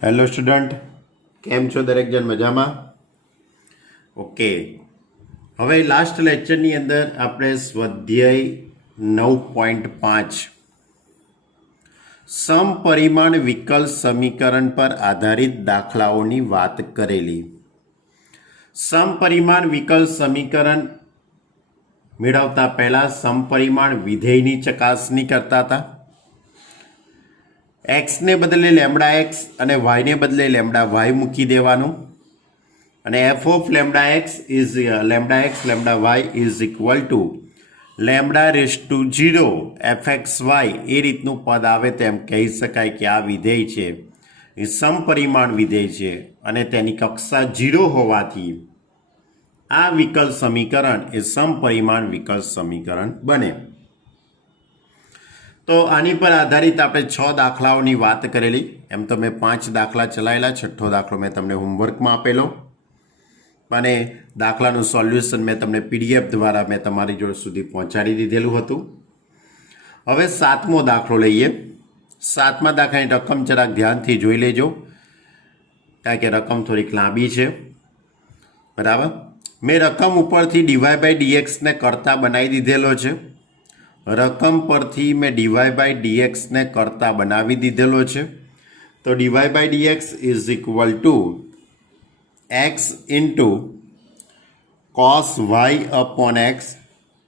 Hello student, કેમ છો દરેક જણ? મજામાં? ઓકે. હવે લાસ્ટ લેક્ચરની અંદર આપણે સ્વાધ્યાય 9.5 સમપરિમાણ વિકલ સમીકરણ પર આધારિત દાખલાઓની વાત કરેલી. સમપરિમાણ વિકલ સમીકરણ મેળવતા પહેલા સમપરિમાણ વિધેયની ચકાસણી કરતા હતા. એક્સને બદલે લેમડા એક્સ અને વાયને બદલે લેમડા વાય મૂકી દેવાનું અને f of lambda x lambda y is equal to lambda raise to 0 f x y એ રીતનું પદ આવે તેમ કહી શકાય કે આ વિધેય છે એ સમપરિમાણ વિધેય છે અને તેની કક્ષા 0 હોવાથી આ વિકલ સમીકરણ એ સમપરિમાણ વિકલ સમીકરણ બને. તો આની પર આધારિત આપણે 6 દાખલાઓની વાત કરેલી. એમ તો મેં 5 દાખલા ચલાવેલા, છઠ્ઠો દાખલો મેં તમને હોમવર્કમાં આપેલો અને દાખલાનું સોલ્યુશન મેં તમને પીડીએફ દ્વારા મેં તમારી જોડે સુધી પહોંચાડી દીધેલું હતું. હવે 7મો દાખલો લઈએ. 7મા દાખલાની રકમ જરાક ધ્યાનથી જોઈ લેજો, કારણ કે રકમ થોડીક લાંબી છે. બરાબર. મેં રકમ ઉપરથી ડીવાય બાય ડીએક્સને કરતા બનાવી દીધેલો છે. રકમ પરથી મેં ડીવાય બાય ડીએક્સને કરતા બનાવી દીધેલો છે. તો DY by dx is equal to x into cos y upon x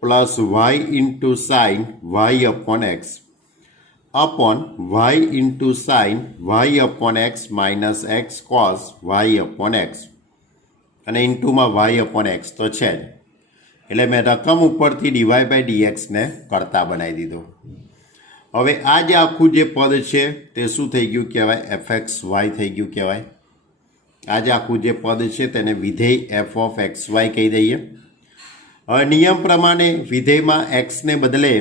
plus y into sine y upon x upon y into sine y upon x minus x cos y upon x અને ઇન્ટુમાં Y upon x તો છે જ. એટલે મેં રકમ ઉપરથી DY by ડીએક્સને કરતા બનાવી દીધો. હવે આ જે આખું જે પદ છે તે શું થઈ ગયું કહેવાય? એફ એક્સ વાય થઈ ગયું કહેવાય. આ જે આખું જે પદ છે તેને વિધેય એફ ઓફ એક્સ વાય કહી દઈએ. હવે નિયમ પ્રમાણે વિધેયમાં એક્સને બદલે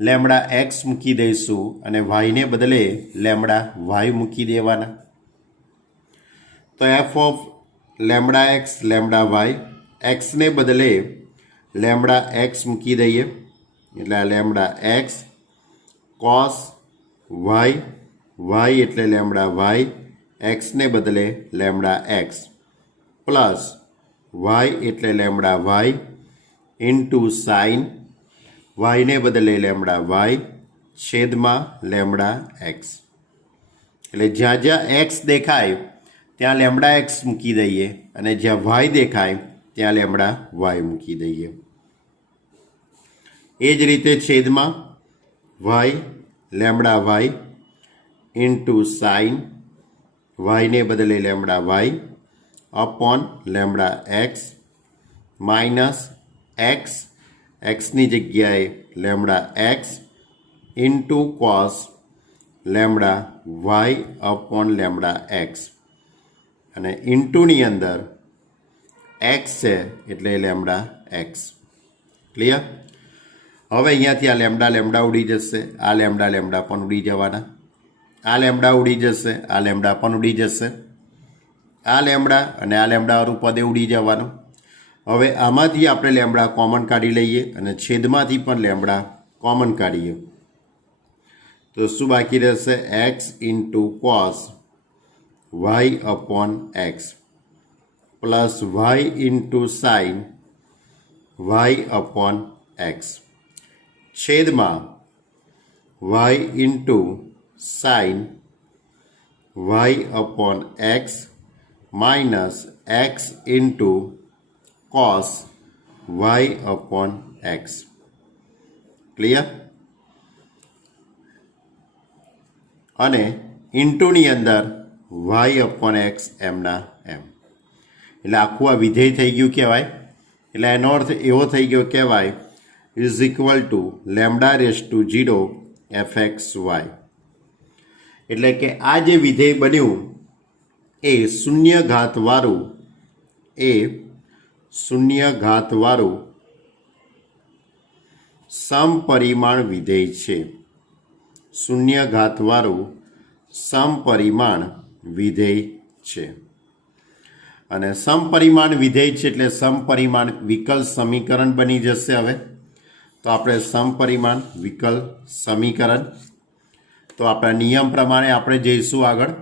લેમડા એક્સ મૂકી દઈશું અને વાયને બદલે લેમડા વાય મૂકી દેવાના. તો f of lambda x lambda y, એક્સને બદલે લેમડા એક્સ મૂકી દઈએ એટલે lambda x cos y, y એટલે લેમડા વાય, એક્સને બદલે લેમડા એક્સ પ્લસ વાય એટલે લેમડા વાય ઇન્ટુ સાઇન, વાયને બદલે લેમડા વાય છેદમાં લેમડા એક્સ. એટલે જ્યાં જ્યાં એક્સ દેખાય ત્યાં લેમડા એક્સ મૂકી દઈએ અને જ્યાં વાય દેખાય ત્યાં લેમડા વાય મૂકી દઈએ. એ જ રીતે છેદમાં y lambda y into sine, વાયને બદલે lambda y upon lambda x minus x, એક્સની જગ્યાએ lambda x into cos lambda y upon lambda x અને ઇન્ટુની અંદર એક્સ છે એટલે લેમડા એક્સ. ક્લિયર? હવે અહીંયાથી આ લેમડા લેમડા ઉડી જશે, આ લેમડા લેમડા પણ ઉડી જવાના, આ લેમડા ઉડી જશે, આ લેમડા પણ ઉડી જશે, આ લેમડા અને આ લેમડાવાળું પદે ઉડી જવાનું. હવે આમાંથી આપણે લેમડા કોમન કાઢી લઈએ અને છેદમાંથી પણ લેમડા કોમન કાઢીએ તો શું બાકી રહેશે? X into cos y upon x plus y into sine y upon x છેદમાં y into sine y upon x minus x into cos y upon x. Clear? અને ઇન્ટુની અંદર વાય અપોન એક્સ એમના એમ. એટલે આખું આ વિધેય થઈ ગયું કહેવાય. એટલે એનો અર્થ એવો થઈ ગયો કહેવાય is equal to lambda raise to 0 f x y. એટલે કે આ જે વિધેય બન્યું એ શૂન્ય ઘાતવાળું સમપરિમાણ વિધેય છે. શૂન્ય ઘાતવાળું સમપરિમાણ વિધેય છે. અને સમપરિમાણ વિધેય છે એટલે સમપરિમાણ વિકલ સમીકરણ બની જશે. હવે તો આપણે સમપરિમાણ વિકલ સમીકરણ, તો આપણા નિયમ પ્રમાણે આપણે જઈશું આગળ.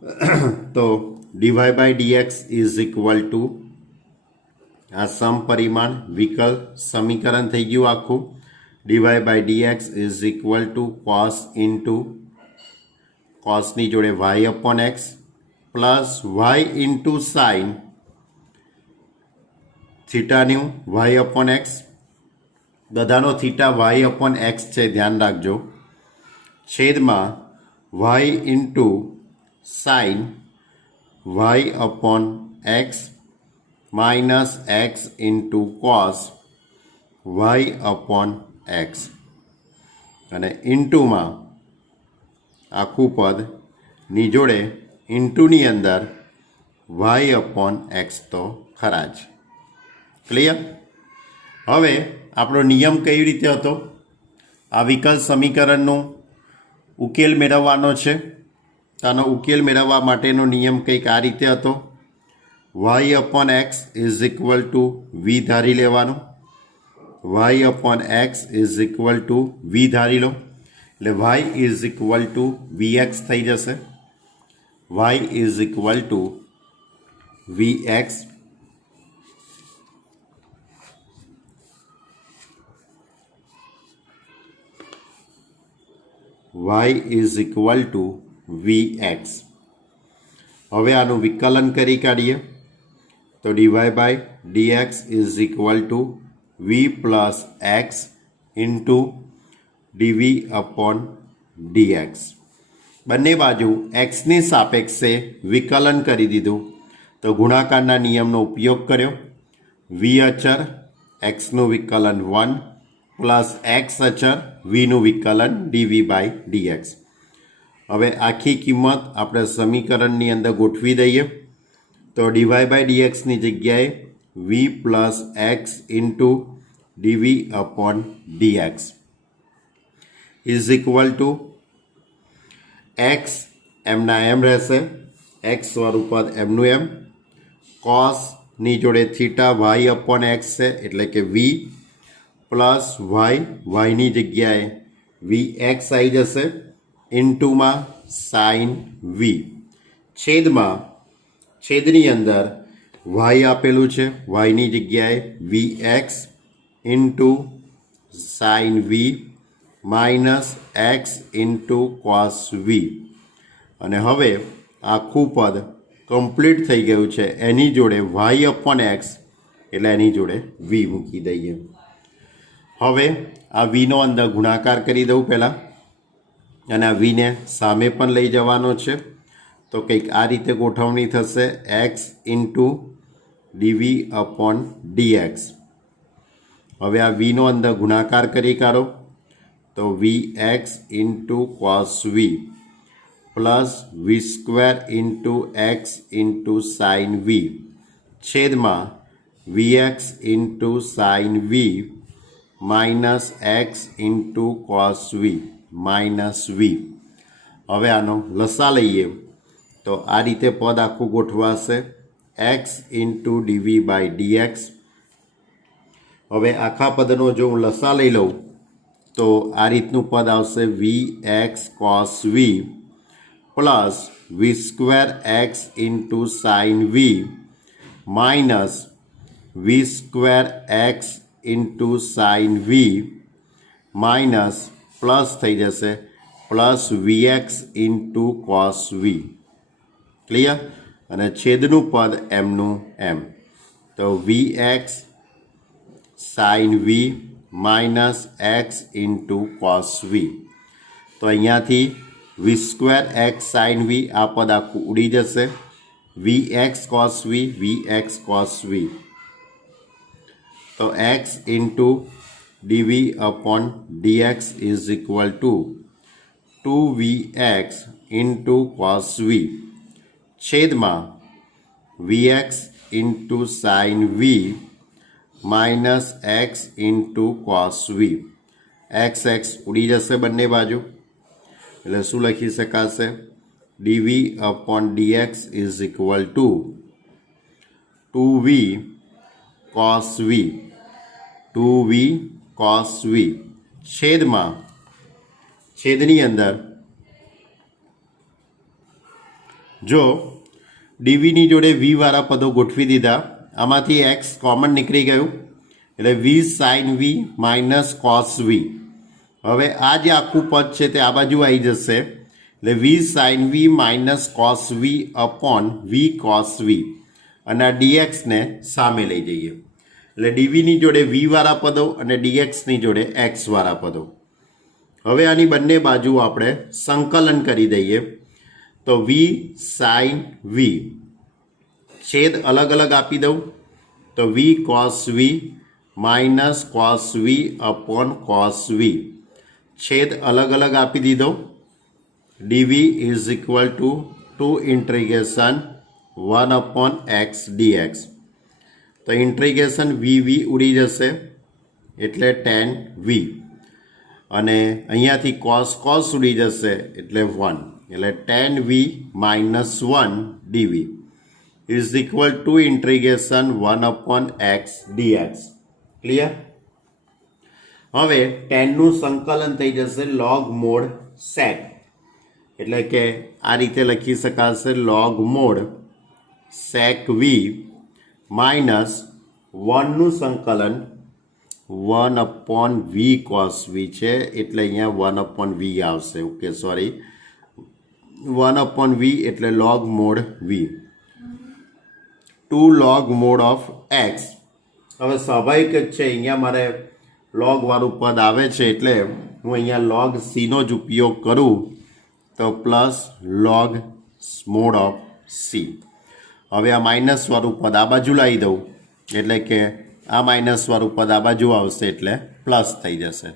તો DY by dx is equal to આ સમપરિમાણ વિકલ સમીકરણ થઈ ગયું આખું. D y by dx is equal to cos into કોસની જોડે y upon x plus y into sine થીટાનું વાય અપોન એક્સ. બધાનો થીટા વાય અપોન એક્સ છે, ધ્યાન રાખજો. છેદમાં y into sine y upon x minus x into cos y upon x અને ઇન્ટુમાં આખું પદની જોડે ઇન્ટુની અંદર વાય અપોન એક્સ તો ખરા જ. ક્લિયર? હવે આપણો નિયમ કઈ રીતે હતો? આ વિકલ સમીકરણનો ઉકેલ મેળવવાનો છે. આનો ઉકેલ મેળવવા માટેનો નિયમ કંઈક આ રીતે હતો. Y upon x is equal to v ધારી લેવાનું. Y upon x is equal to v ધારી લો એટલે y is equal to v x થઈ જશે. Y is equal to v x y is equal to v x. હવે આનું વિકલન કરી કાઢીએ તો DY by dx is equal to v plus x into ડીવી upon d x. બંને બાજુ એક્સની સાપેક્ષે વિકલન કરી દીધું તો ગુણાકારના નિયમનો ઉપયોગ કર્યો. વી અચર એક્સનું વિકલન 1 પ્લસ એક્સ અચર વીનું વિકલન ડીવી બાય ડીએક્સ. હવે આખી કિંમત આપણે સમીકરણની અંદર ગોઠવી દઈએ તો ડીવાય બાય ડીએક્સની જગ્યાએ v plus x into ડીવી upon dx is equal to x એમના એમ રહેશે, એક્સ વાળું પદ એમનું એમ, કોસની જોડે થીટા વાય અપોન એક્સ છે એટલે કે વી પ્લસ વાય, વાયની જગ્યાએ વી એક્સ આવી જશે ઇન્ટુમાં સાઇન વી. છેદની અંદર વાય આપેલું છે, વાયની જગ્યાએ v x into sine v minus x into cos વી. અને હવે આખું પદ કમ્પ્લીટ થઈ ગયું છે. એની જોડે વાય અપોન એક્સ એટલે એની જોડે વી મૂકી દઈએ. હવે આ વીનો અંદર ગુણાકાર કરી દઉં પહેલાં અને આ વીને સામે પણ લઈ જવાનો છે તો કંઈક આ રીતે ગોઠવણી થશે. X into ડીવી upon dx. હવે આ વીનો અંદર ગુણાકાર કરી કાઢો તો v x into cos v plus v square into x into sine v છેદમાં v x into sine v minus x into cos v minus v. હવે આનો લસા લઈએ તો આ રીતે પદ આખું ગોઠવાશે એક્સ ઇન્ટુ ડીવી બાય ડીએક્સ. હવે આખા પદનો જો હું લસા લઈ લઉં તો આ રીતનું પદ આવશે v x cos v plus v square x into sine v minus v square x into sine v minus plus થઈ જશે plus v x into cos v. Clear? અને છેદનું પદ એમનું એમ તો v x sine v minus x into cos v. તો અહીંયાથી v square x sine v આ પદ આખું ઉડી જશે. V x cos v, v x cos v તો x into ડીવી upon dx is equal to 2vx into cos v છેદમાં vx into sine v minus x into cos v. X x ઉડી જશે બંને બાજુ એટલે શું લખી શકાશે? D v upon dx is equal to 2v cos v 2v cos v છેદની અંદર જો ડીવીની જોડે વી વાળા પદો ગોઠવી દીધા, આમાંથી એક્સ કોમન નીકળી ગયું એટલે વી સાઇન વી માઇનસ કોસ વી. હવે આ જે આખું પદ છે તે આ બાજુ આવી જશે એટલે વી sign v minus cos v upon વી કોસ વી, અને આ ડીએક્સને સામે લઈ જઈએ એટલે ડીવીની જોડે વી વાળા પદો અને ડીએક્સની જોડે એક્સ વાળા પદો. હવે આની બંને બાજુ આપણે સંકલન કરી દઈએ તો વી સાઇન વી છેદ અલગ અલગ આપી દઉં તો v cos v minus cos v upon cos v, છેદ અલગ અલગ આપી દીધો. D v is equal to 2 integration 1 upon x d x. તો ઇન્ટિગ્રેશન વી વી ઉડી જશે એટલે ટેન વી, અને અહીંયાથી કોસ કોસ ઉડી જશે એટલે 1 એટલે tan v minus 1 dv is equal to integration 1 upon x dx. Clear? હવે ટેનનું સંકલન થઈ જશે લોગ મોડ સેક, એટલે કે આ રીતે લખી શકાશે લોગ મોડ સેક વી માઇનસ 1નું સંકલન 1 અપોન વી કોસ વી છે એટલે અહીંયા 1 અપોન વી આવશે. ઓકે, સોરી, 1 અપોન વી એટલે log mod v 2 log mod of x. હવે સ્વાભાવિક જ છે અહીંયા મારે લોગ વાળું પદ આવે છે એટલે હું અહીંયા લોગ સીનો જ ઉપયોગ કરું તો plus log mod of c. હવે આ માઇનસ વાળું પદ આ બાજુ લાવી દઉં એટલે કે આ માઇનસ વાળું પદ આ બાજુ આવશે એટલે પ્લસ થઈ જશે.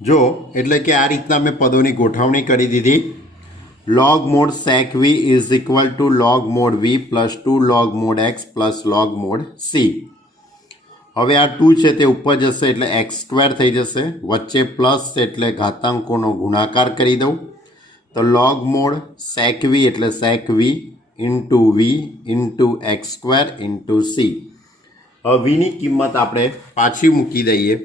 જો એટલે કે આ રીતના મેં પદોની ગોઠવણી કરી દીધી. log mod sec v is equal to log mod v plus 2 log mod x plus log mod c. હવે આ 2 છે તે ઉપર જશે એટલે એક્સ સ્ક્વેર થઈ જશે, વચ્ચે પ્લસ એટલે ઘાતાંકોનો ગુણાકાર કરી દઉં તો log mod sec v એટલે sec v into x square into C. હવે વીની કિંમત આપણે પાછી મૂકી દઈએ.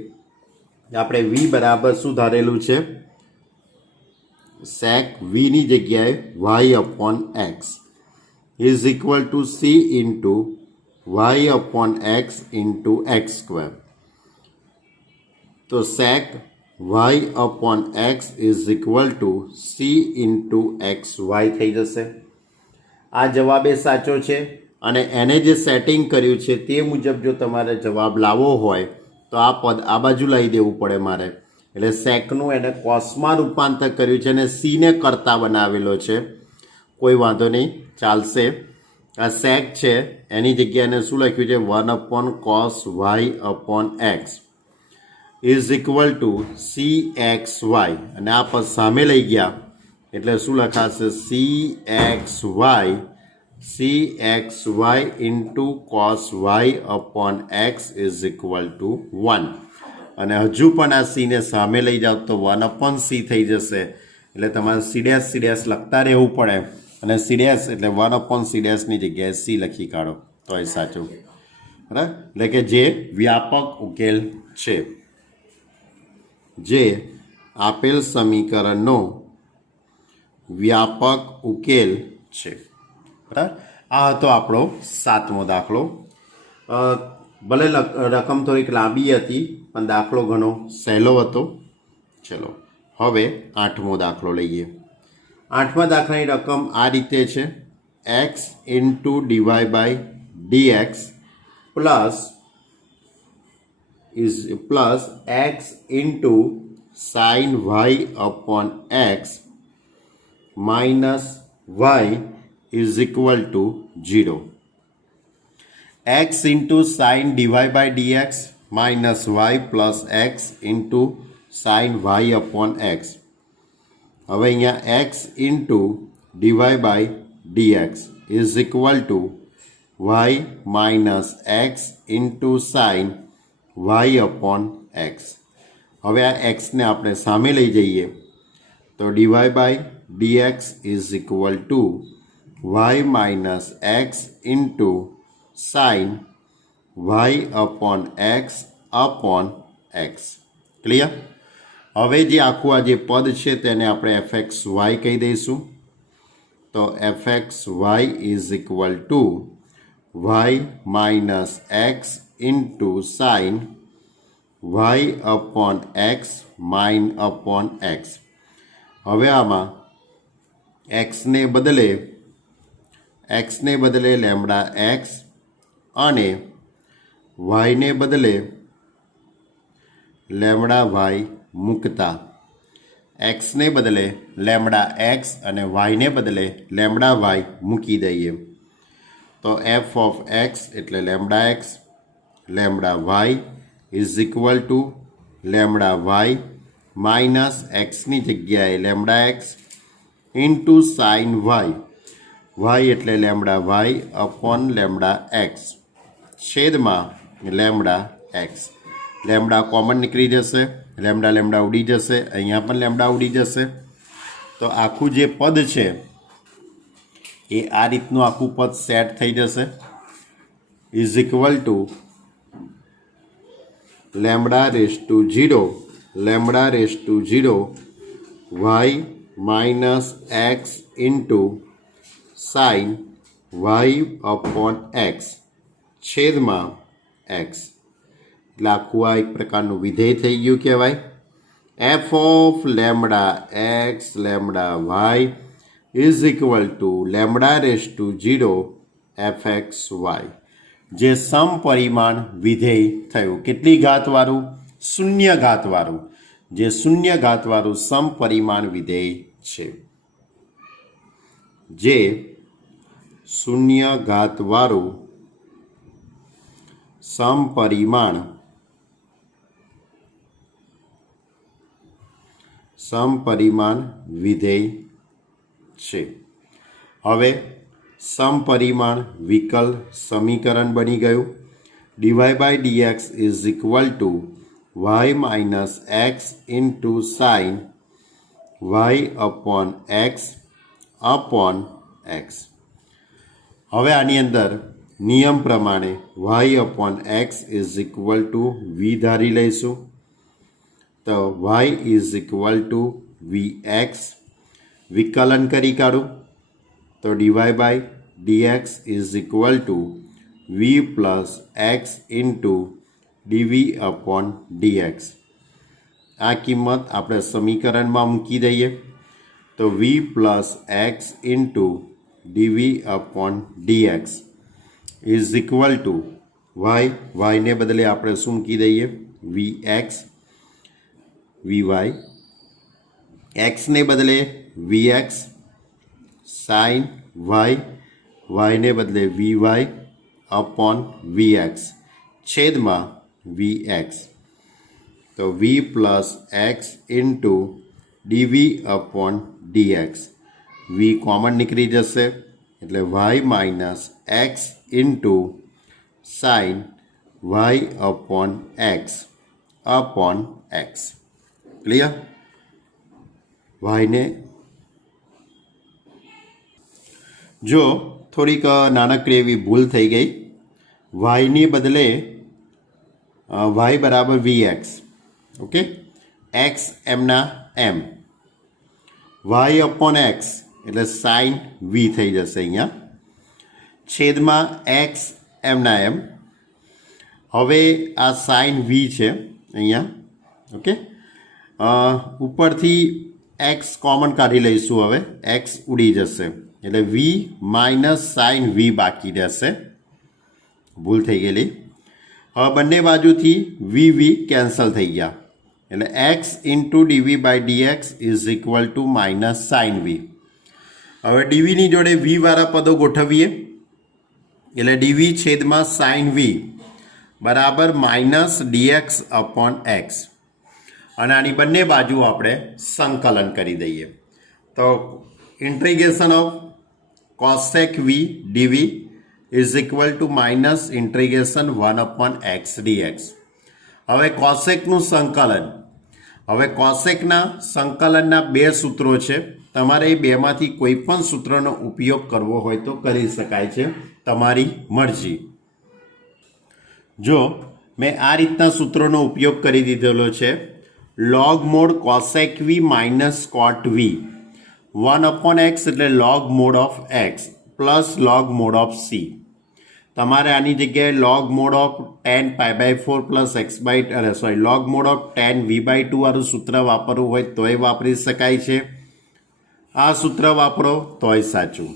આપણે વી બરાબર શું ધારેલું છે? સેક વીની જગ્યાએ y upon x is equal to c into y upon x into x square. તો sec y upon x is equal to c into x y થઈ જશે. આ જવાબ એ સાચો છે, અને એને જે સેટિંગ કર્યું છે તે મુજબ જો તમારે જવાબ લાવવો હોય તો આ પદ આ બાજુ લાવી દેવું પડે મારે. એટલે સેકનું એને કોસમાં રૂપાંતર કર્યું છે અને સીને કરતા બનાવેલો છે. કોઈ વાંધો નહીં, ચાલશે. આ સેક છે એની જગ્યાએ એને શું લખ્યું છે? 1 upon cos y upon x is equal to c x y, અને આ પદ સામે લઈ ગયા એટલે શું લખાશે? C x y into cos y upon x is equal to 1. અને હજુ પણ આ સીને સામે લઈ જાઓ તો 1 અપોન સી થઈ જશે. એટલે તમારે સીડેસ લખતા રહેવું પડે, અને સીડેસ એટલે 1 અપોન સીડેસની જગ્યાએ સી લખી કાઢો તો એ સાચું. બરાબર? એટલે કે જે વ્યાપક ઉકેલ છે, જે આપેલ સમીકરણનો વ્યાપક ઉકેલ છે. બરાબર? આ હતો આપણો 7મો દાખલો. ભલે રકમ થોડીક લાંબી હતી પણ દાખલો ઘણો સહેલો હતો. ચલો હવે 8મો દાખલો લઈએ. 8મા દાખલાની રકમ આ રીતે છે: x into dy by dx plus x into sine y upon x minus y is equal to 0. x into sin dy by dx minus y plus x into sin y upon x. હવે અહીંયા x into dy by dx is equal to y minus x into sin y upon x. હવે આ x ને આપણે સામે લઈ જઈએ તો dy by dx is equal to y minus x into sin y upon x. Clear? હવે જે આખું આ જે પદ છે તેને આપણે fx y કહી દઈશું. तो f x y is equal to y minus x into sine y upon x mine upon x. હવે આમાં એક્સને બદલે લેમ્ડા એક્સ અને વાયને બદલે લેમ્ડા વાય મૂકતા એક્સને બદલે લેમ્ડા એક્સ અને વાયને બદલે લેમ્ડા વાય મૂકી દઈએ તો એફ ઓફ એક્સ એટલે lambda x lambda y is equal to lambda y minus એક્સની જગ્યાએ lambda x into sine y એટલે lambda y upon lambda x છેદમાં લેમ્ડા એક્સ। લેમ્ડા કોમન નીકળી જશે, લેમ્ડા ઉડી જશે, અહીંયા પણ લેમ્ડા ઉડી જશે તો આખું જે પદ છે એ આ રીતનું આખું પદ સેટ થઈ જશે is equal to lambda raise to 0 y minus x into sine y upon x છેદમાં એક્સ। એટલે આખું આ એક પ્રકારનું વિધેય થઈ ગયું કહેવાય। F of lambda x lambda y is equal to lambda raise to 0 f x y જે સમપરિમાણ વિધેય થયું। કેટલી ઘાતવાળું? શૂન્ય ઘાતવાળું। જે શૂન્ય ઘાતવાળું સમપરિમાણ વિધેય છે, જે શૂન્ય ઘાતવાળું સમપરિમાણ વિધેય છે। હવે સમપરિમાણ વિકલ સમીકરણ બની ગયું। D y by dx is equal to y minus x into sine y upon x હવે આની અંદર નિયમ પ્રમાણે y upon x is equal to v ધારી લઈશું તો y is equal to v x વિકલન કરી કાઢું તો DY by dx is equal to v plus x into ડીવી upon d x. આ કિંમત આપણે સમીકરણમાં મૂકી દઈએ તો v plus x into ડીવી upon dx is equal two વાયને બદલે આપણે શું મૂકી દઈએ વી એક્સ વી વાય એક્સને બદલે વી એક્સ સાઇન વાયને બદલે v y upon v x છેદમાં વી એક્સ તો v plus x into ડીવી upon dx v common નીકળી જશે એટલે y minus x into sine y upon x clear. વાયને જો થોડીક નાનકડી એવી ભૂલ થઈ ગઈ, વાયની બદલે વાય બરાબર વી એક્સ ઓકે એક્સ એમના એમ વાય અપોન એક્સ એટલે સાઇન વી થઈ જશે અહીંયા છેદમાં એક્સ એમના એમ। હવે આ સાઇન વી છે અહીંયા ઓકે ઉપરથી એક્સ કોમન કાઢી લઈશું। હવે એક્સ ઉડી જશે એટલે વી માઇનસ સાઇન વી બાકી રહેશે, ભૂલ થઈ ગયેલી। હવે બંને બાજુથી વી કેન્સલ થઈ ગયા એટલે x into ડીવી by dx is equal to minus sine v. હવે ડીવીની જોડે વી વાળા પદો ગોઠવીએ એટલે ડીવી છેદમાં સાઇન વી બરાબર માઇનસ ડીએક્સ અપોન એક્સ અને આની બંને બાજુ આપણે સંકલન કરી દઈએ તો integration of cosec v dv is equal to minus integration 1 upon x dx. હવે કોસેકનું સંકલન, હવે કોસેકના સંકલનના બે સૂત્રો છે, તમારે એ બેમાંથી કોઈ પણ સૂત્રનો ઉપયોગ કરવો હોય તો કરી શકાય છે, તમારી મરજી। જો મેં આ રીતના સૂત્રોનો ઉપયોગ કરી દીધેલો છે લોગ મોડ કોસેક વી માઇનસ કોટ વી 1/x એટલે log mod of x plus log mod of c. તમારે આની જગ્યાએ log mod of tan pi/4 plus log mod of tan v/2 વાળું સૂત્ર વાપરવું હોય તોય વાપરી શકાય છે. આ સૂત્ર વાપરો તોય સાચું.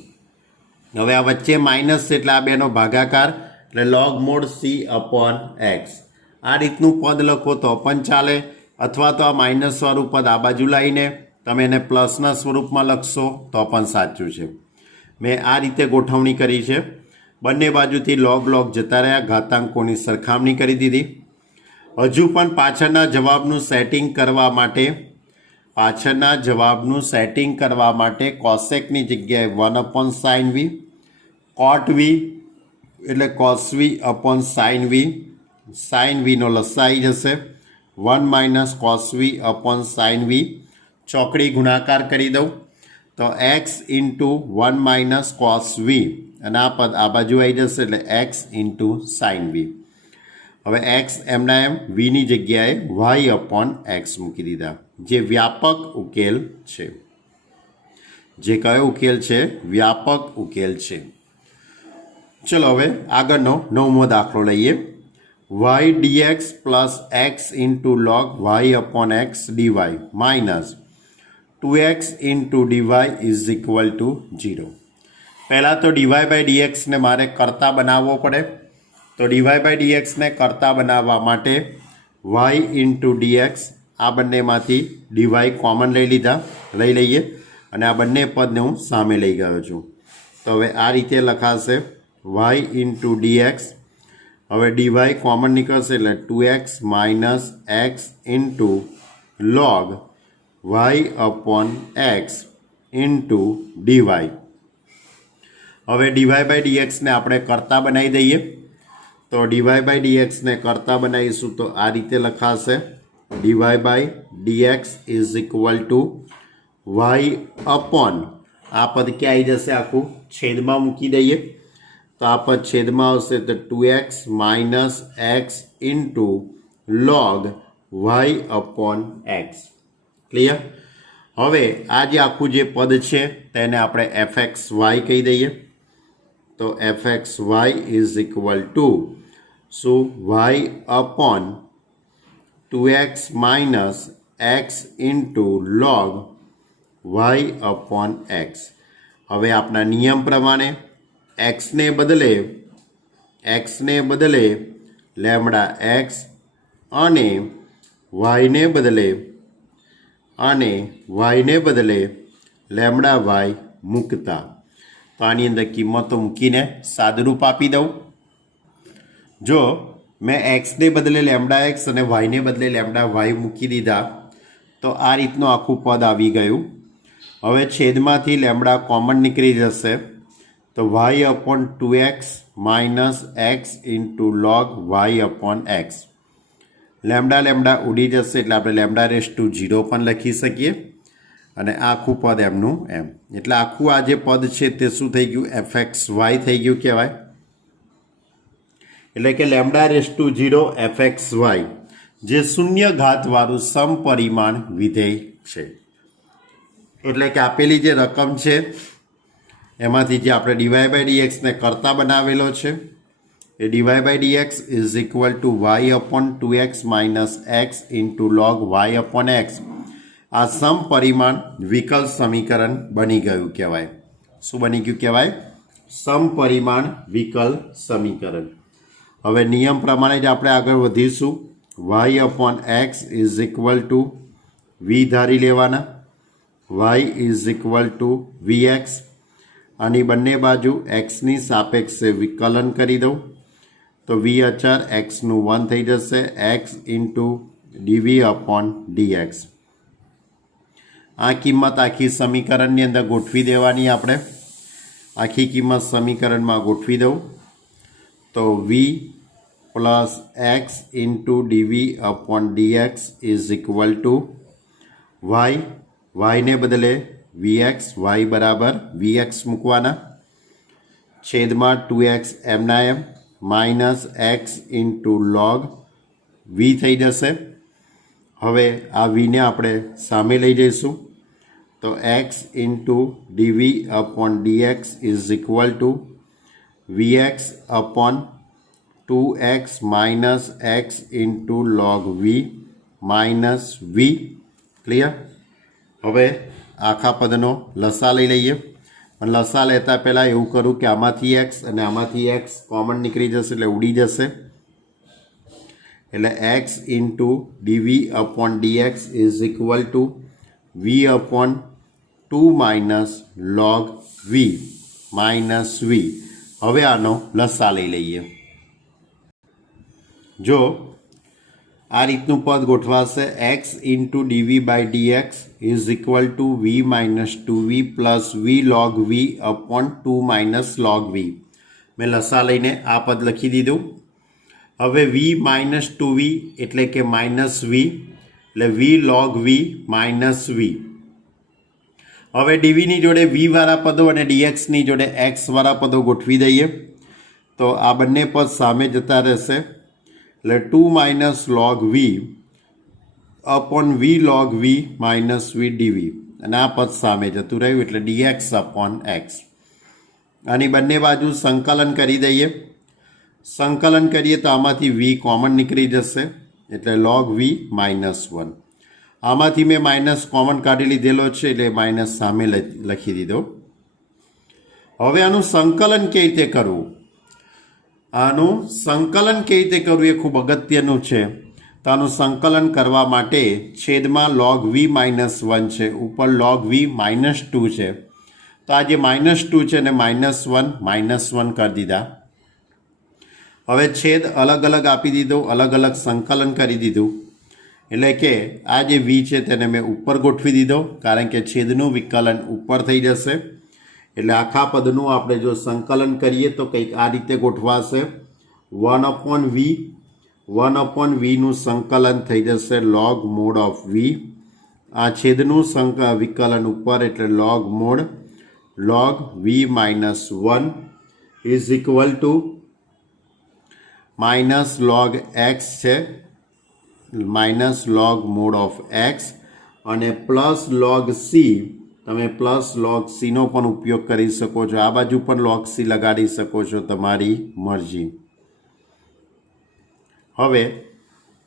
હવે આ વચ્ચે માઇનસ એટલે આ બેનો ભાગાકાર એટલે log mod c/x. આ રીતનું પદ લખો તો પણ ચાલે, અથવા તો આ માઇનસવાળું પદ આ બાજુ લાવીને તમે એને પ્લસના સ્વરૂપમાં લખશો તો પણ સાચું છે. મેં આ રીતે ગોઠવણી કરી છે. બંને બાજુથી log જતા રહ્યા, ઘાતાંકોની સરખામણી કરી દીધી. હજુ પણ પાછળના જવાબનું સેટિંગ કરવા માટે કોસેકની જગ્યાએ 1/sin v, cot v એટલે cos v upon sin v, sin v નો લસાઈ જશે 1 - cos v upon sin v. ચોકડી ગુણાકાર કરી દઉં તો x ઇન્ટુ 1 - cos v અને આ પદ આ બાજુ આવી જશે એટલે x ઇન્ટુ sin v. હવે x એમના એમ vની જગ્યાએ y upon x મૂકી દીધા, જે વ્યાપક ઉકેલ છે. જે કયો ઉકેલ છે? વ્યાપક ઉકેલ છે. ચલો હવે આગળનો 9મો દાખલો લઈએ. y dx plus x into log y upon x dy minus 2x into dy is equal to 0. પહેલાં તો dy/dx ને મારે કરતા બનાવવો પડે. તો dy/dx ને કરતા બનાવવા માટે y ઇન્ટુ dx, આ બંનેમાંથી dy કોમન લઈ લઈએ અને આ બંને પદને હું સામે લઈ ગયો છું. તો હવે આ રીતે લખાશે y ઇન્ટુ dx. હવે dy કોમન નીકળશે એટલે 2x minus x into log y upon x into dy. હવે dy/dx ને આપણે કરતા બનાવી દઈએ. તો dy/dx ને કરતા બનાવીશું તો આ રીતે લખાશે dy/dx is equal two y upon, આ પદ ક્યાં આવી જશે? આખું છેદમાં મૂકી દઈએ તો આ પદ છેદમાં આવશે તો 2x minus x into log y upon x. Clear? હવે આ જે આખું જે પદ છે તેને આપણે fxy કહી દઈએ. તો fxy ઇઝ ઇક્વલ ટુ શું? y upon 2x minus x into log y upon x. હવે આપણા નિયમ પ્રમાણે xને બદલે લેમડા x અને yને બદલે લેમડા y મૂકતા. તો આની અંદર કિંમતો મૂકીને સાદુરૂપ આપી દઉં. જો મેં xને બદલે લેમડા x અને yને બદલે લેમડા y મૂકી દીધા તો આ રીતનું આખું પદ આવી ગયું. હવે છેદમાંથી લેમડા કોમન નીકળી જશે તો y upon 2x minus x into log y upon x. Lambda ઉડી જશે એટલે આપણે λ/0 પણ લખી શકીએ અને આખું પદ એમનું એમ. એટલે આખું આ જે પદ છે તે શું થઈ ગયું? fxy થઈ ગયું કહેવાય. એટલે કે λ/0 fxy જે શૂન્ય ઘાતવાળું સમપરિમાણ વિધેય છે. એટલે કે આપેલી જે રકમ છે એમાંથી જે આપણે dy/dx ને કરતા બનાવેલો છે એ dy/dx is equal two y upon 2x minus x into log y upon x. આ સમપરિમાણ વિકલ સમીકરણ બની ગયું કહેવાય. શું બની ગયું કહેવાય? સમપરિમાણ વિકલ સમીકરણ. હવે નિયમ પ્રમાણે જ આપણે આગળ વધીશું. y upon x is equal to v ધારી લેવાના. y is equal two vx. આની બંને બાજુ xની સાપેક્ષે વિકલન કરી દઉં તો v અચળ xનું 1 થઈ જશે, x into dv upon dx. આ કિંમત આખી સમીકરણની અંદર ગોઠવી દેવાની. આપણે આખી કિંમત સમીકરણમાં ગોઠવી દઉં તો v plus x into dv upon dx is equal to yને બદલે vx, y બરાબર vx મૂકવાના, છેદમાં 2x એમના એમ minus x into log v થઈ જશે. હવે આ vને આપણે સામે લઈ જઈશું तो x into dv upon dx is equal to vx upon 2x minus x into log v minus v। Clear. હવે આખા પદનો લસા લઈ લઈએ, પણ લસા લેતા પહેલાં એવું કરું કે આમાંથી x અને આમાંથી x કોમન નીકળી જશે એટલે ઉડી જશે, એટલે x into ડીવી upon dx is equal to v upon 2 minus log v minus v। હવે આનો લસા લઈ લઈએ। જો આ રીતનું પદ ગોઠવાશે x into ડીવી by dx is equal to v minus 2v plus v log v upon 2 minus log v। મેં લસા લઈને આ પદ લખી દીધું। હવે v માઇનસ 2v એટલે કે માઇનસ v એટલે v log v minus v। હવે ડીવીની જોડે v વાળા પદો અને dxની જોડે x વાળા પદો ગોઠવી દઈએ તો આ બંને પદ સામે જતા રહેશે, એટલે 2 minus log v upon v log v minus v dv અને આ પદ સામે જતું રહ્યું એટલે dx अपॉन x। આની બંને બાજુ સંકલન કરી દઈએ। સંકલન કરીએ તો આમાંથી v કોમન નીકળી જશે એટલે log v માઇનસ 1। આમાંથી મેં માઇનસ કોમન કાઢી લીધેલો છે એટલે માઇનસ સામે લખી દીધો। હવે આનું સંકલન કેવી રીતે કરવું, આનું સંકલન કેવી રીતે કરવું એ ખૂબ અગત્યનું છે। તો આનું સંકલન કરવા માટે છેદમાં log v માઇનસ 1 છે, ઉપર log v માઇનસ 2 છે, તો આ જે માઇનસ 2 છે એને માઇનસ 1 કરી દીધા। હવે છેદ અલગ અલગ આપી દીધો, અલગ અલગ સંકલન કરી દીધું, એટલે કે આ જે v છે તેને મેં ઉપર ગોઠવી દીધો કારણ કે છેદનું વિકલન ઉપર થઈ જશે। એટલે આખા પદનું આપણે જો સંકલન કરીએ તો કંઈક આ રીતે ગોઠવાશે, 1 अपॉन વીનું સંકલન થઈ જશે log મોડ ઓફ v। આ છેદનું વિકલન ઉપર એટલે log mode log v minus 1 is equal to minus log x છે, minus log mode of x અને પ્લસ log c। તમે પ્લસ log c નો પણ ઉપયોગ કરી શકો છો, આ બાજુ પણ log c લગાડી શકો છો, તમારી મરજી। હવે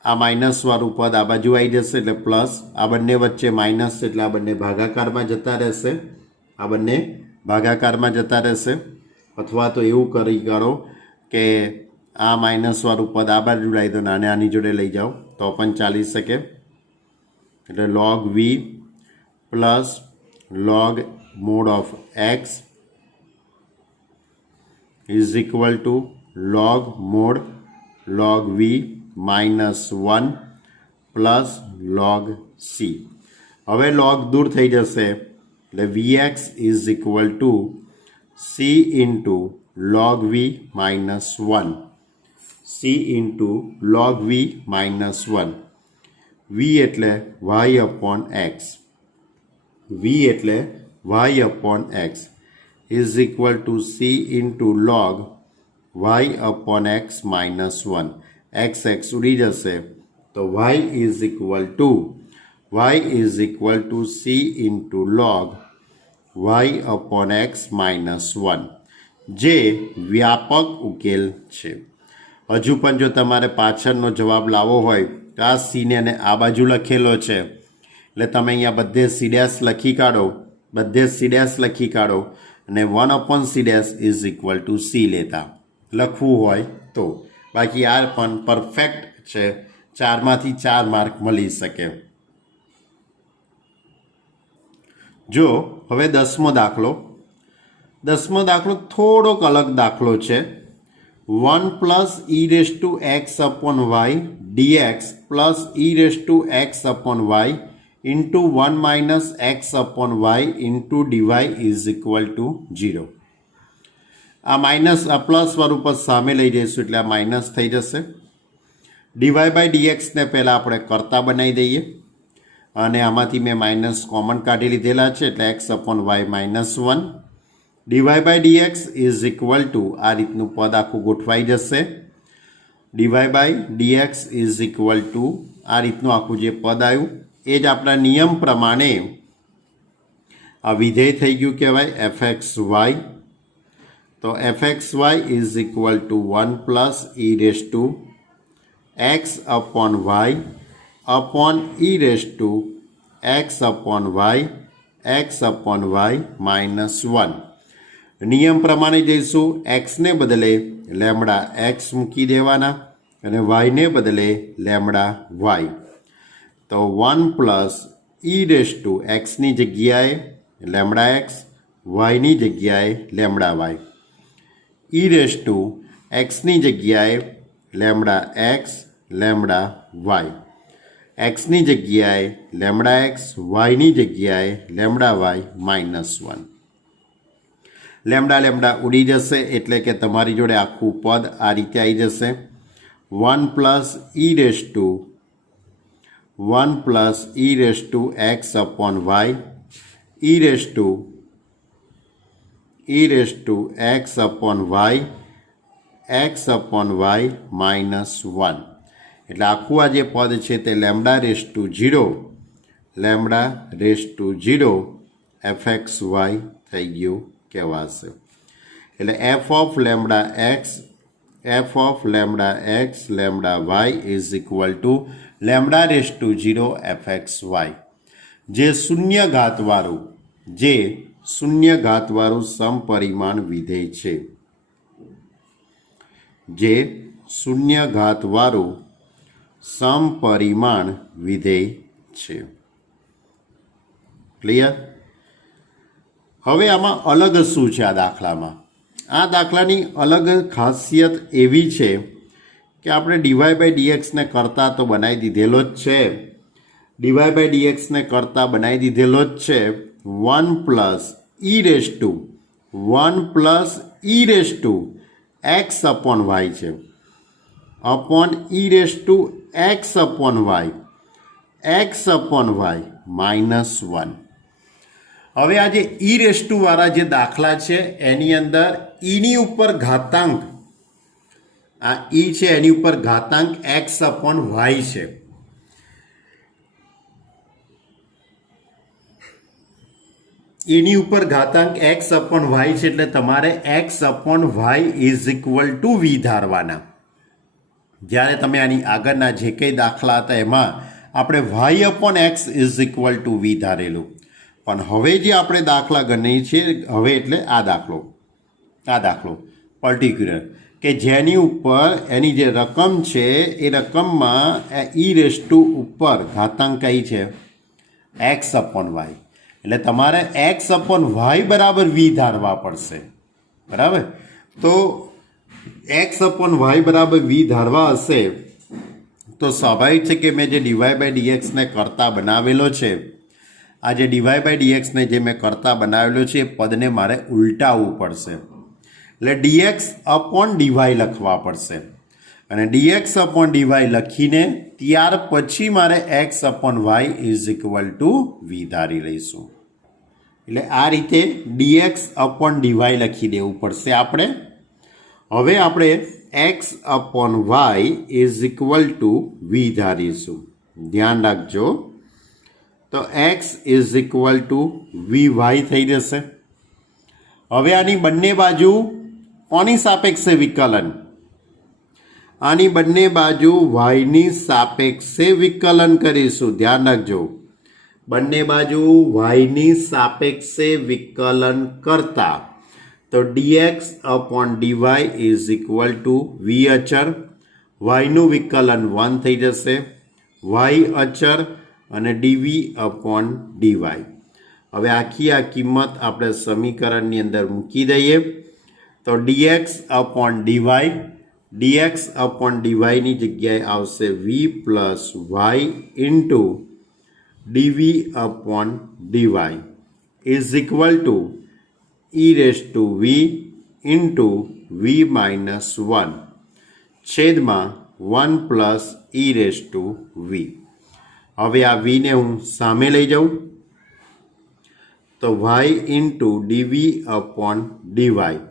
આ માઇનસ વાળું પદ આ બાજુ આવી જશે એટલે પ્લસ, આ બંને વચ્ચે માઇનસ એટલે આ બંને ભાગાકારમાં જતા રહેશે, આ બંને ભાગાકારમાં જતા રહેશે। અથવા તો એવું કરી કરો કે આ માઇનસ વાળું પદ આ બાજુ લાવી દો અને આની જોડે લઈ જાઓ તો પણ ચાલી શકે। એટલે log v plus log mode of x is equal two log mode log v minus 1 plus log c। હવે log દૂર થઈ જશે એટલે vx is equal two c into log v minus 1, c into log v minus 1। v એટલે y upon x, v એટલે y upon x is equal two c into log y upon x minus 1। x ઉડી જશે તો y is equal two c into log y upon x minus 1, જે વ્યાપક ઉકેલ છે। હજુ પણ જો તમારે પાછળનો જવાબ લાવવો હોય તો આ સીને અને આ બાજુ લખેલો છે એટલે તમે અહીંયા બધે c ડેશ લખી કાઢો, અને 1 upon c dash is equal two c લેતા લખવું હોય તો। બાકી આ પણ પરફેક્ટ છે, 4માંથી 4 માર્ક મળી શકે। જો હવે 10મો દાખલો થોડોક અલગ દાખલો છે। 1 plus e raise to x upon y dx plus e raise to x upon y into 1 minus x upon y into dy is equal to 0। आ माइनस आ प्लस वाळुं पद सामे लई जईशुं એટલે આ માઇનસ થઈ જશે। dy બાય dx ને પહેલાં આપણે કરતા બનાવી દઈએ અને આમાંથી મેં માઇનસ કોમન કાઢી લીધેલા છે એટલે x upon y minus 1। dy by dx is equal to આ રીતનું પદ આખું ગોઠવાઈ જશે। dy by dx is equal to આ રીતનું આખું જે પદ આવ્યું એ જ આપણા નિયમ પ્રમાણે આ વિધેય થઈ ગયું કહેવાય એફ એક્સ વાય. તો f x y is equal to 1 plus e raise to x upon y upon e raise to x upon y minus 1. નિયમ પ્રમાણે જઈશું. એક્સને બદલે લેમડા એક્સ મૂકી દેવાના અને વાયને બદલે લેમડા વાય. તો 1 પ્લસ ઈ રેસ ટુ એક્સની જગ્યાએ લેમડા એક્સ, વાયની જગ્યાએ lambda y. E raise to એક્સની જગ્યાએ લેમડા એક્સ, લેમડા વાય. એક્સની જગ્યાએ લેમડા એક્સ, વાયની જગ્યાએ lambda y minus 1. Lambda lambda ઉડી જશે એટલે કે તમારી જોડે આખું પદ આ રીતે આવી જશે. 1 plus e raise to x upon y e raise to x upon y minus 1. એટલે આખું આ જે પદ છે તે lambda raise to 0 f x y થઈ ગયું કહેવાશે. એટલે f of lambda x lambda y is equal to lambda raise to 0 f x y. જે શૂન્ય ઘાતવાળું સમપરિમાણ વિધેય છે. જે શૂન્ય ઘાતવાળું સમપરિમાણ વિધેય છે. ક્લિયર? હવે આમાં અલગ શું છે? આ દાખલામાં આ દાખલાની અલગ ખાસિયત એવી છે કે આપણે ડીવાય બાય ડીએક્સને કરતાં તો બનાવી દીધેલો જ છે. ડીવાય બાય ડીએક્સને કરતાં બનાવી દીધેલો જ છે. 1 plus e raise to x upon y છે. Upon e raise to x upon y minus 1. હવે આ જે ઈ રેસ ટુ વાળા જે દાખલા છે એની અંદર ઈની ઉપર ઘાતાંક, આ ઈ છે એની ઉપર ઘાતાંક એક્સ અપોન વાય છે. એની ઉપર ઘાતાંક એક્સ અપોન વાય છે એટલે તમારે x upon y is equal to v ધારવાના. જ્યારે તમે આની આગળના જે કંઈ દાખલા હતા એમાં આપણે y upon x is equal to v ધારેલું. પણ હવે જે આપણે દાખલા ગણીએ છીએ હવે એટલે આ દાખલો પર્ટિક્યુલર કે જેની ઉપર એની જે રકમ છે એ રકમમાં ઈ રેસ ટુ ઉપર ઘાતાંક કઈ છે? X upon y. એટલે તમારે એક્સ અપોન વાય બરાબર વી ધારવા પડશે. બરાબર? તો એક્સ અપોન વાય બરાબર વી ધારવા હશે તો સ્વાભાવિક છે કે મેં જે ડીવાય બાય ડીએક્સને કરતા બનાવેલો છે, આ જે ડીવાય બાય ડીએક્સને જે મેં કરતા બનાવેલો છે એ પદને મારે ઉલટાવવું પડશે. એટલે ડીએક્સ અપોન ડીવાય લખવા પડશે અને ડીએક્સ અપોન ડીવાય લખીને ત્યાર પછી મારે x upon y is equal to v ધારી લઈશું. એટલે આ રીતે ડીએક્સ અપોન ડીવાય લખી દેવું પડશે આપણે. હવે આપણે x upon y is equal to v ધારીશું. ધ્યાન રાખજો. તો x is equal to v y થઈ જશે. હવે આની બંને બાજુ કોની સાપેક્ષે વિકલન? આની બંને બાજુ વાયની સાપેક્ષે વિકલન કરીશું. ધ્યાન રાખજો. બંને બાજુ વાયની સાપેક્ષે વિકલન કરતા તો dx upon dy is equal to v અચર, વાયનું વિકલન 1 થઈ જશે, વાય અચર અને ડીવી અપોન ડીવાય. હવે આખી આ કિંમત આપણે સમીકરણની અંદર મૂકી દઈએ તો ડીએક્સ અપોન ડીવાયની જગ્યાએ આવશે v plus y into ડીવી upon dy is equal to e raise to v into v minus 1 છેદમાં 1 plus e raise to v. હવે આ વીને હું સામે લઈ જાઉં તો y into ડીવી upon dy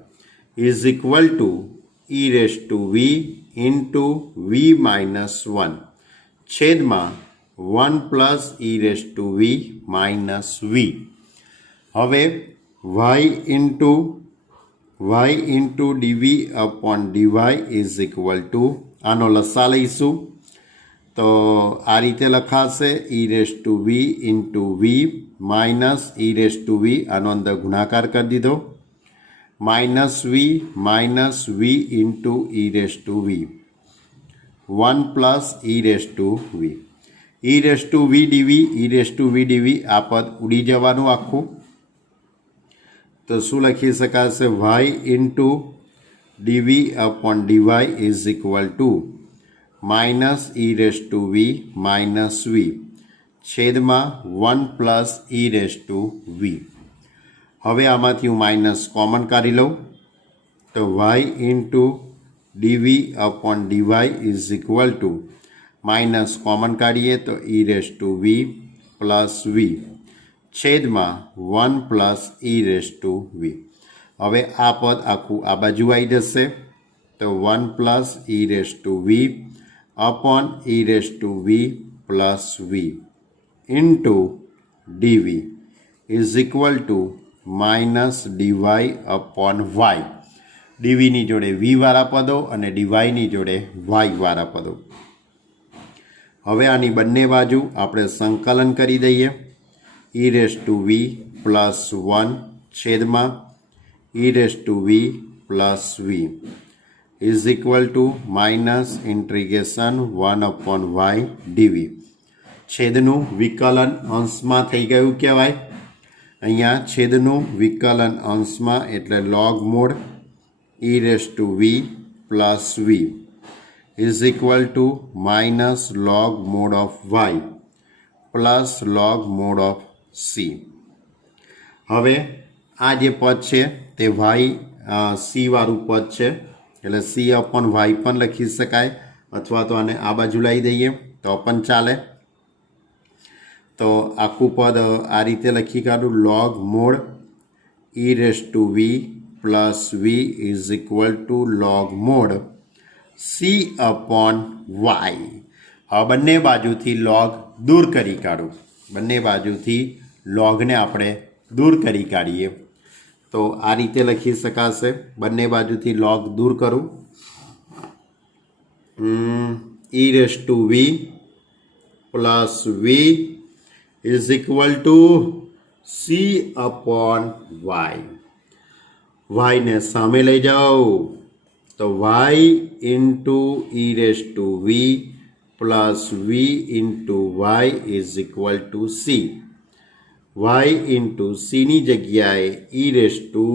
is equal to e raise to v into v minus 1 છેદમાં 1 plus e raise to v minus v. હવે y into ડીવી upon dy is equal two આનો લસા લઈશું તો આ રીતે લખાશે e raise to v into v minus e raise to v આનો અંદર ગુણાકાર કરી દીધો minus v into e raise to v 1 plus e raise to v e raise to v dv આ પદ ઉડી જવાનું આખું તો શું લખી શકાશે y into ડીવી upon dy is equal to minus e raise to v minus v છેદમાં 1 plus e raise to v હવે આમાંથી હું માઇનસ કોમન કાઢી લઉં તો y into ડીવી upon dy is equal to minus common કાઢીએ તો e raise to v plus v છેદમાં 1 plus e raise to v હવે આ પદ આખું આ બાજુ આવી જશે તો 1 plus e raise to v upon e raise to v plus v into dv is equal to minus dy upon y ડીવીની જોડે વી વાળા પદો અને ડીવાયની જોડે વાય વાળા પદો હવે આની બંને બાજુ આપણે સંકલન કરી દઈએ e raise to v plus 1 છેદમાં e raise to v plus v is equal to minus integration 1 upon y dv છેદનું વિકલન અંશમાં થઈ ગયું કહેવાય અહીંયા છેદનું વિકલન અંશમાં એટલે log mod e raise to v plus v is equal to minus log mod of y plus log mod of c હવે આ જે પદ છે તે વાય સી વાળું પદ છે એટલે સી અપોન વાય પણ લખી શકાય અથવા તો આને આ બાજુ લાવી દઈએ તો પણ ચાલે તો આખું પદ આ રીતે લખી કાઢું log mod e raise to v plus v is equal to log mod c upon y હવે બંને બાજુથી લોગ દૂર કરી કાઢું બંને બાજુથી લોગને આપણે દૂર કરી કાઢીએ તો આ રીતે લખી શકાશે બંને બાજુથી લોગ દૂર કરું e raise to v plus v is equal to c upon y વાયને સામે લઈ જાઓ તો y into e raise to v plus v into y is equal to c y into સીની જગ્યાએ e raise to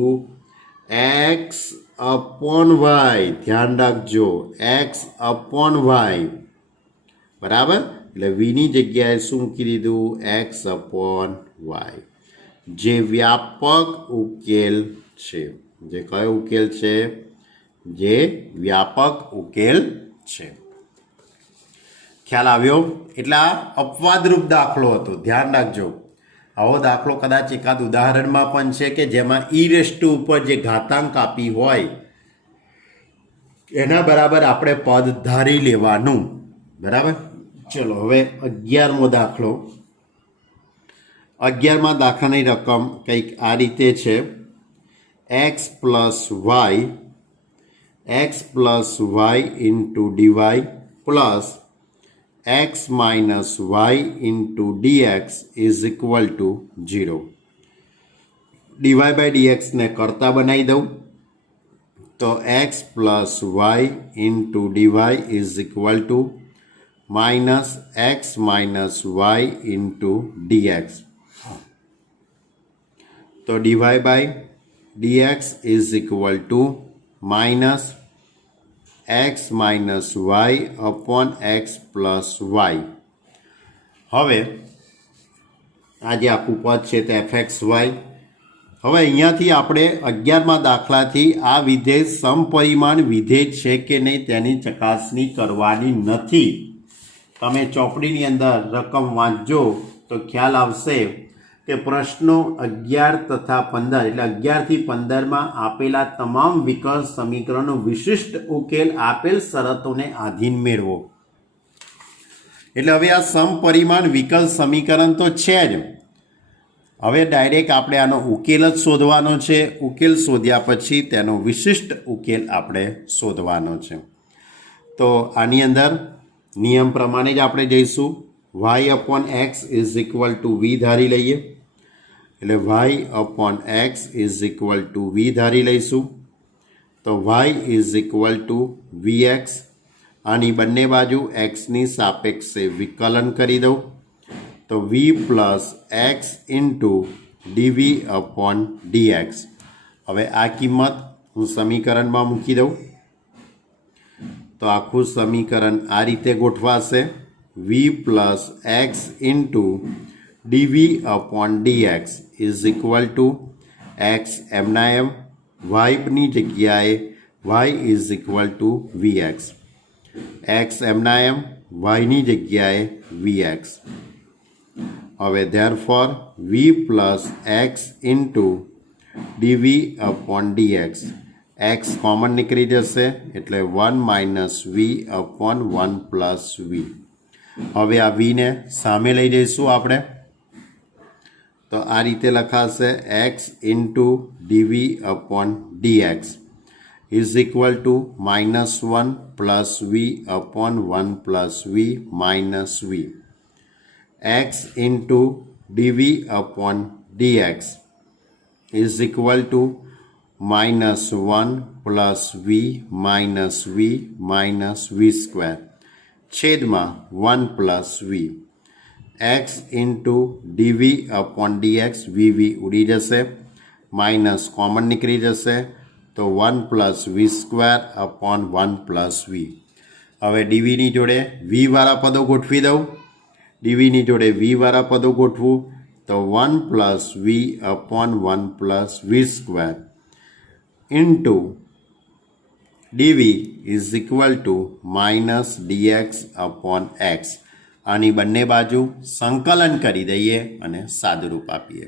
x upon y ધ્યાન રાખજો x upon Y બરાબર એટલે વીની જગ્યાએ શું મૂકી દીધું એક્સ અપોન વાય જે વ્યાપક ઉકેલ છે જે કયો ઉકેલ છે જે વ્યાપક ઉકેલ છે ખ્યાલ આવ્યો એટલે આ અપવાદરૂપ દાખલો હતો ધ્યાન રાખજો આવો દાખલો કદાચ એકાદ ઉદાહરણમાં પણ છે કે જેમાં ઈ રેસ ટુ ઉપર જે ઘાતાંક આપી હોય એના બરાબર આપણે પદ ધારી લેવાનું બરાબર ચલો હવે 11મો દાખલો 11મા દાખલાની રકમ કંઈક આ રીતે છે x plus y into dy plus x minus y into dx is equal to 0. dy by dx ને કરતા બનાવી દઉં તો x plus y into dy is equal to minus x minus y into dx. તો dy by dx is equal to minus x minus y upon x plus y. હવે આ જે આખું પદ છે તે fxy હવે અહીંયાથી આપણે 11મા દાખલાથી આ વિધેય સમપરિમાણ વિધેય છે કે નહીં તેની ચકાસણી કરવાની નથી તમે ચોપડીની અંદર રકમ વાંચજો તો ખ્યાલ આવશે કે પ્રશ્નો 11 તથા 15 એટલે 11 થી 15માં આપેલા તમામ વિકલ સમીકરણનો વિશિષ્ટ ઉકેલ આપેલ શરતોને આધીન મેળવો એટલે હવે આ સમપરિમાણ વિકલ સમીકરણ તો છે જ હવે ડાયરેક્ટ આપણે આનો ઉકેલ જ શોધવાનો છે. ઉકેલ શોધ્યા પછી તેનો વિશિષ્ટ ઉકેલ આપણે શોધવાનો છે. તો આની અંદર નિયમ પ્રમાણે જ આપણે જઈશું. Y upon x is equal to v ધારી લઈએ. એટલે y upon x is equal to v ધારી લઈશું. તો y is equal to v x. આની બંને બાજુ એક્સની સાપેક્ષે વિકલન કરી દઉં. તો v plus x into ડીવી upon dx. હવે આ કિંમત હું સમીકરણમાં મૂકી દઉં. તો આખું સમીકરણ આ રીતે ગોઠવાશે. V plus x into ડીવી upon dx is equal to x એમના એમ, વાયની જગ્યાએ y is equal to v x. X એમના એમ, વાયની જગ્યાએ વી એક્સ. હવે therefore v plus x into ડીવી upon dx. X common નીકળી જશે એટલે 1 minus v upon 1 plus v. હવે આ વીને સામે લઈ જઈશું આપણે. તો આ રીતે લખાશે x into ડીવી upon dx is equal to -1 plus v upon 1 plus v minus v. X into ડીવી upon dx is equal to -1 plus v minus v minus v square છેદમાં 1 plus v. X into ડીવી upon dx v ઉડી જશે, minus common નીકળી જશે. તો 1 plus v square upon 1 plus v. હવે ડીવીની જોડે વીવાળા પદો ગોઠવી દઉં. ડીવીની જોડે વીવાળા પદો ગોઠવું તો 1 plus v upon 1 plus v square into dv is equal to minus dx upon x. આની બંને બાજુ સંકલન કરી દઈએ અને સાદુરૂપ આપીએ.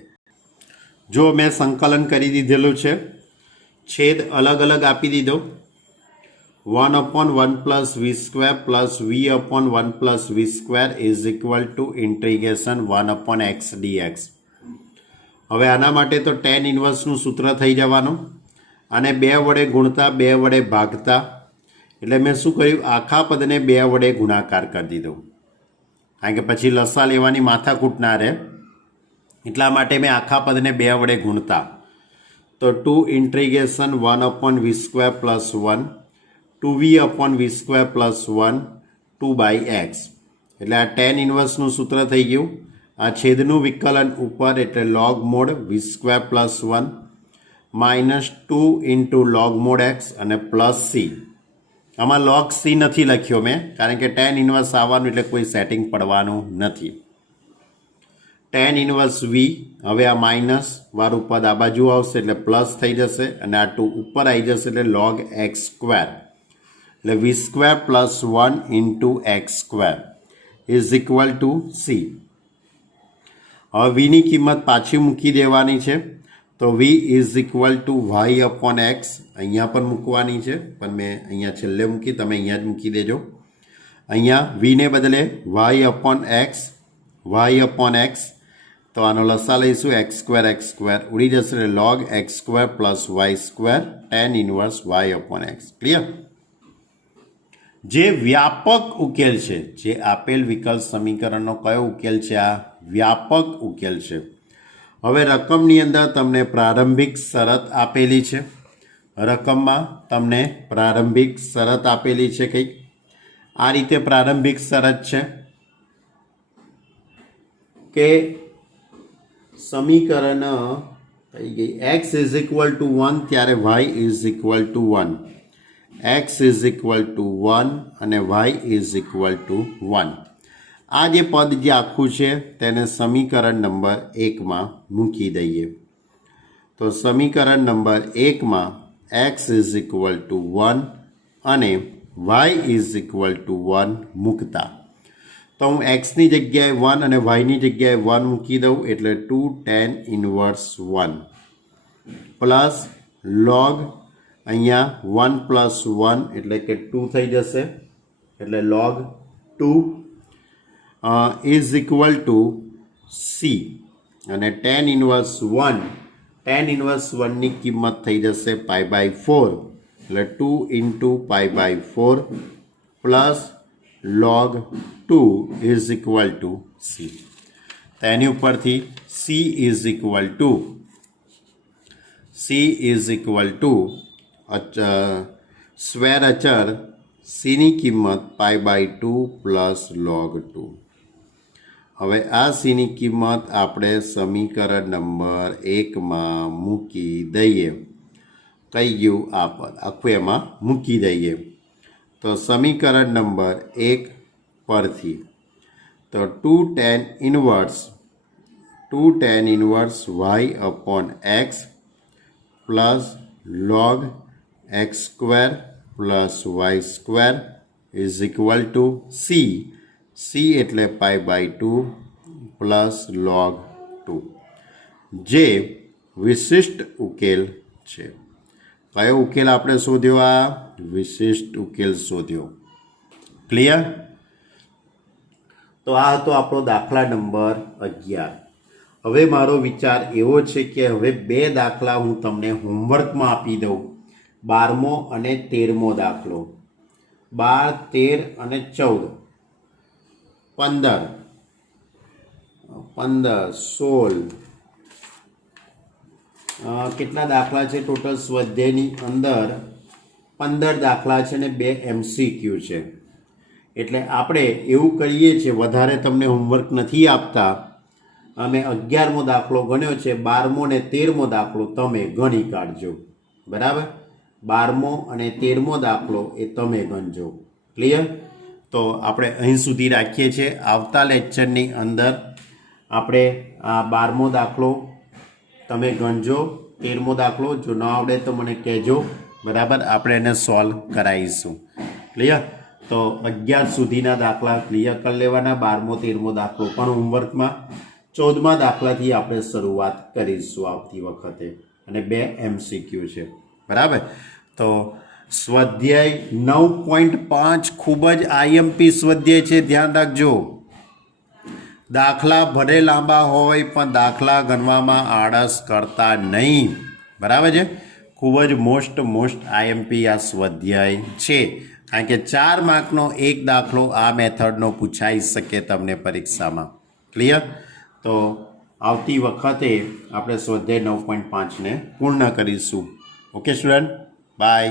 જો મેં સંકલન કરી દીધેલું છે, છેદ અલગ અલગ આપી દીધો. 1 upon 1 plus v square plus v upon 1 plus v square is equal to integration 1 upon x dx. હવે આના માટે તો ટેન ઇન્વર્સનું સૂત્ર થઈ જવાનું. અને 2 વડે ગુણતા 2 વડે ભાગતા એટલે મેં શું કર્યું, આખા પદને 2 વડે ગુણાકાર કરી દીધો. કારણ કે પછી લસા લેવાની માથાકૂટ ના રહે, એટલા માટે મેં આખા પદને 2 વડે ગુણતા. તો 2 integration 1 upon v square plus 1 2v upon v square plus 1 2 by x. એટલે આ ટેન ઇન્વર્સનું સૂત્ર થઈ ગયું. આ છેદનું વિકલન ઉપર એટલે log mod v square plus 1 minus 2 into log mod x અને પ્લસ સી. આમાં લોગ સી નથી લખ્યો મેં, કારણ કે ટેન ઇન્વર્સ આવવાનું એટલે કોઈ સેટિંગ પડવાનું નથી. ટેન ઇન્વર્સ વી. હવે આ માઇનસ વાળું પદ આ બાજુ આવશે એટલે પ્લસ થઈ જશે અને આ 2 ઉપર આવી જશે એટલે લોગ એક્સ સ્ક્વેર. એટલે v square plus 1 into x square is equal to c. હવે વીની કિંમત પાછી મૂકી દેવાની છે. તો v is equal to y upon x અહીંયા પણ મૂકવાની છે, પણ મેં અહીંયા છેલ્લે મૂકી, તમે અહીંયા જ મૂકી દેજો. અહીંયા વીને બદલે વાય અપોન એક્સ. તો આનો લસા લઈશું એક્સ સ્ક્વેર ઉડી જશે log x square plus y square tan inverse y upon x. Clear? જે વ્યાપક ઉકેલ છે, જે આપેલ વિકલ્પ સમીકરણનો કયો ઉકેલ છે? આ વ્યાપક ઉકેલ છે. હવે રકમની અંદર તમને પ્રારંભિક શરત આપેલી છે. રકમમાં તમને પ્રારંભિક શરત આપેલી છે કંઈક આ રીતે. પ્રારંભિક શરત છે કે સમીકરણ થઈ ગઈ એક્સ ઇઝ ઇક્વલ ટુ 1 ત્યારે y is equal to 1, x is equal to 1 અને વાય ઇઝ ઇક્વલ ટુ 1. આ જે પદ જે આખું છે તેને સમીકરણ નંબર 1માં મૂકી દઈએ. તો સમીકરણ નંબર 1માં એક્સ ઇઝ ઇક્વલ ટુ 1 અને વાય ઇઝ ઇક્વલ ટુ 1 મૂકતા તો હું એક્સની જગ્યાએ 1 અને વાયની જગ્યાએ 1 મૂકી દઉં એટલે 2 tan ઇનવર્સ 1 પ્લસ લોગ અહીંયા 1 પ્લસ 1 એટલે કે 2 થઈ જશે એટલે log 2 is equal to c. અને tan ઇન્વર્સ 1ની કિંમત થઈ જશે π/4 એટલે 2 into π/4 plus log 2 is equal to c. તો એની ઉપરથી c is equal to square અચર સીની કિંમત π/2 પ્લસ log 2. હવે આ સીની કિંમત આપણે સમીકરણ નંબર 1માં મૂકી દઈએ. કઈ ગયું આ પદ આખું એમાં મૂકી દઈએ. તો સમીકરણ નંબર 1 પરથી તો 2 tan inverse y/x plus log x square plus y square is equal two c એટલે π/2 પ્લસ log 2, જે વિશિષ્ટ ઉકેલ છે. કયો ઉકેલ આપણે શોધ્યો? આ વિશિષ્ટ ઉકેલ શોધ્યો. ક્લિયર? તો આ હતો આપણો દાખલા નંબર 11. હવે મારો વિચાર એવો છે કે હવે 2 દાખલા હું તમને હોમવર્કમાં આપી દઉં. 12મો અને 13મો દાખલો. 12, 13 અને 14, 15, 16 કેટલા દાખલા છે ટોટલ? સ્વાધ્યાયની અંદર 15 દાખલા છે ને 2 MCQ છે. એટલે આપણે એવું કરીએ છીએ, વધારે તમને હોમવર્ક નથી આપતા. અમે 11મો દાખલો ગણ્યો છે, 12મો અને 13મો દાખલો તમે ગણી કાઢજો. બરાબર? 12મો અને 13મો દાખલો એ તમે ગણજો. ક્લિયર? તો આપણે અહીં સુધી રાખીએ છીએ. આવતા લેક્ચરની અંદર આપણે આ 12મો દાખલો તમે ગણજો, 13મો દાખલો જો ન આવડે તો મને કહેજો. બરાબર? આપણે એને સોલ્વ કરાવીશું. ક્લિયર? તો 11 સુધીના દાખલા ક્લિયર કરી લેવાના. 12મો 13મો દાખલો પણ હોમવર્કમાં. 14મા દાખલાથી આપણે શરૂઆત કરીશું આવતી વખતે, અને 2 MCQ છે. બરાબર? તો સ્વાધ્યાય 9.5 ખૂબ જ IMP સ્વાધ્યાય છે. ધ્યાન રાખજો. દાખલા ભલે લાંબા હોય પણ દાખલા ગણવામાં આળસ કરતા નહીં. બરાબર છે? ખૂબ જ મોસ્ટ IMP આ સ્વાધ્યાય છે. કારણ કે 4 માર્કનો એક દાખલો આ મેથડનો પૂછાઈ શકે તમને પરીક્ષામાં. ક્લિયર? તો આવતી વખતે આપણે સ્વાધ્યાય 9.5ને પૂર્ણ કરીશું. Okay student, by.